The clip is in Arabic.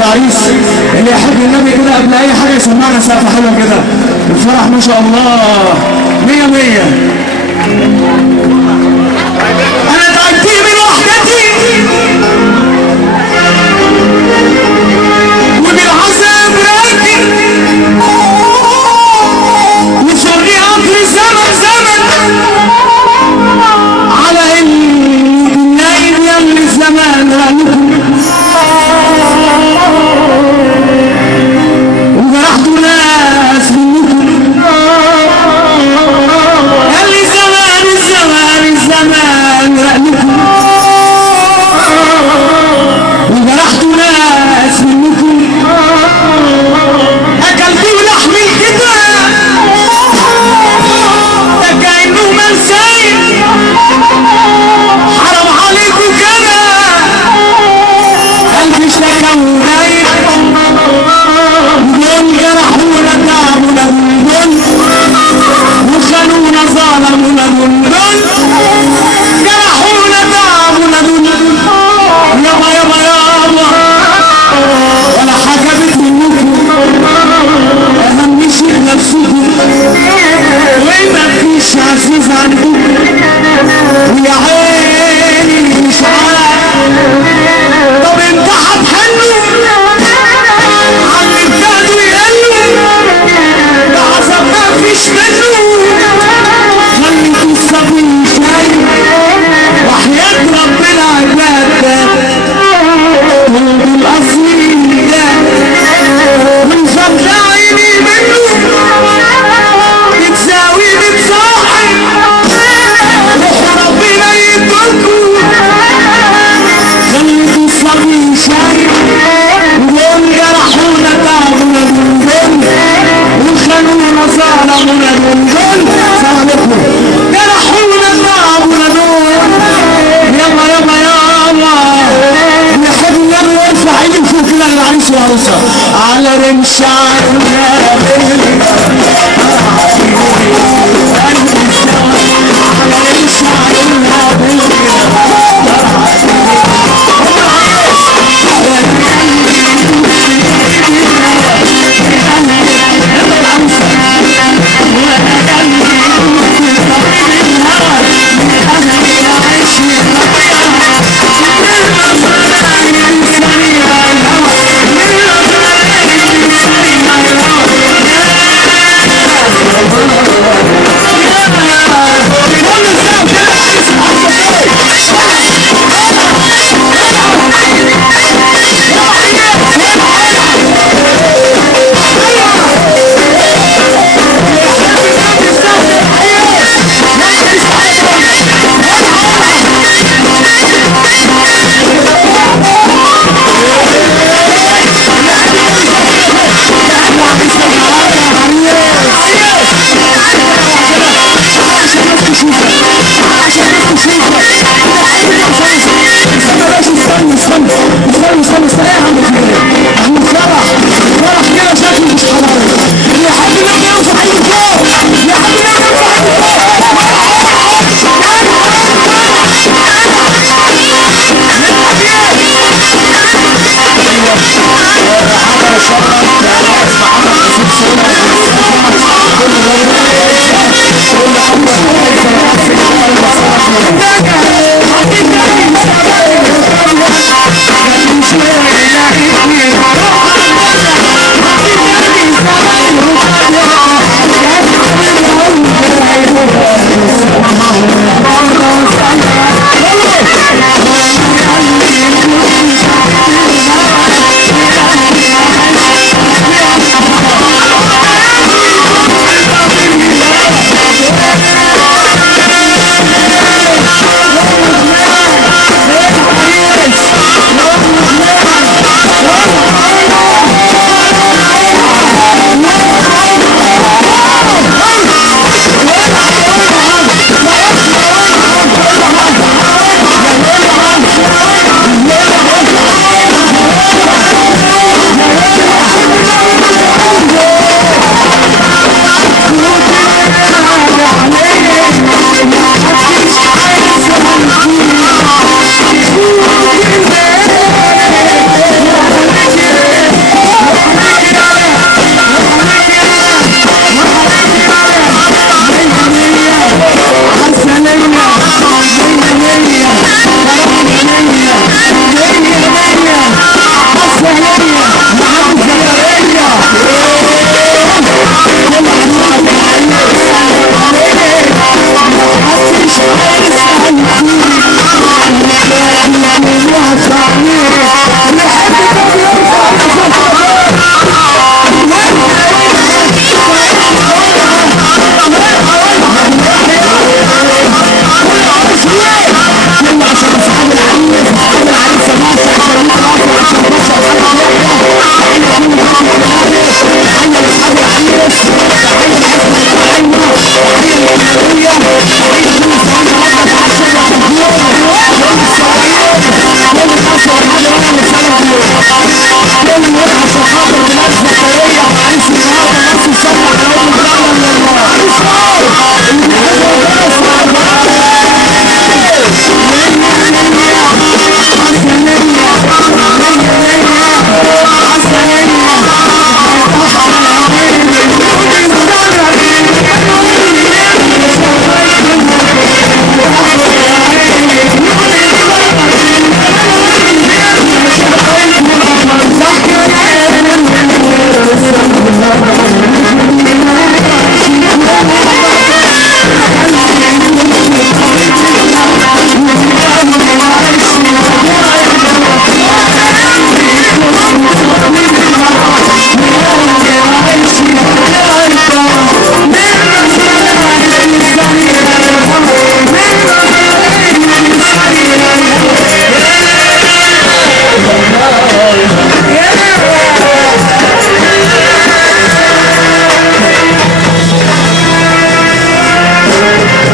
العريس اللي يحب النبي كده قبل اي حاجه يسمعنا سقفه حلوه كده. الفرح ما شاء الله 100 100. انا تعبت من وحدتي وبالعذاب راكب وسوري قطر زمن زمن على ان النايم يملي الزمان رأيكم وجرحتوا ناس منكم يلي زمان الزمان الزمان رأيكم وجرحتوا ناس منكم اكلتوا لحم الكتاب ده كأنه منسي حرام عليكم كده قلبي اشتكى ونايم دول جرحونا تعبونا دول وخانونا ظلمونا دول جرحونا تعبونا دول يابا يابا يابا ولا حاجة بتهمكم أهم شيء نفسكم وما فيش عزيز عندكم ويا عيني مش عارف. طب انت هتحنوا عاللي ابتدوا يقلوا ده عذاب مفيش منه. خليتوا الصبي شايف وحياة ربنا عباد قلب الأصيل ده من فضل عيني منه بتساوي بتصاحب روح ربنا يدركوا. خليتوا الصبي شايف ودول جرحونا تعبونا دول وخانونا ظلمونا دول صالحوا جرحونا تعبونا دول يابا يابا يابا. نحب النبي يرفع ايده فوق كده للعريس والعروسه على رمش عنا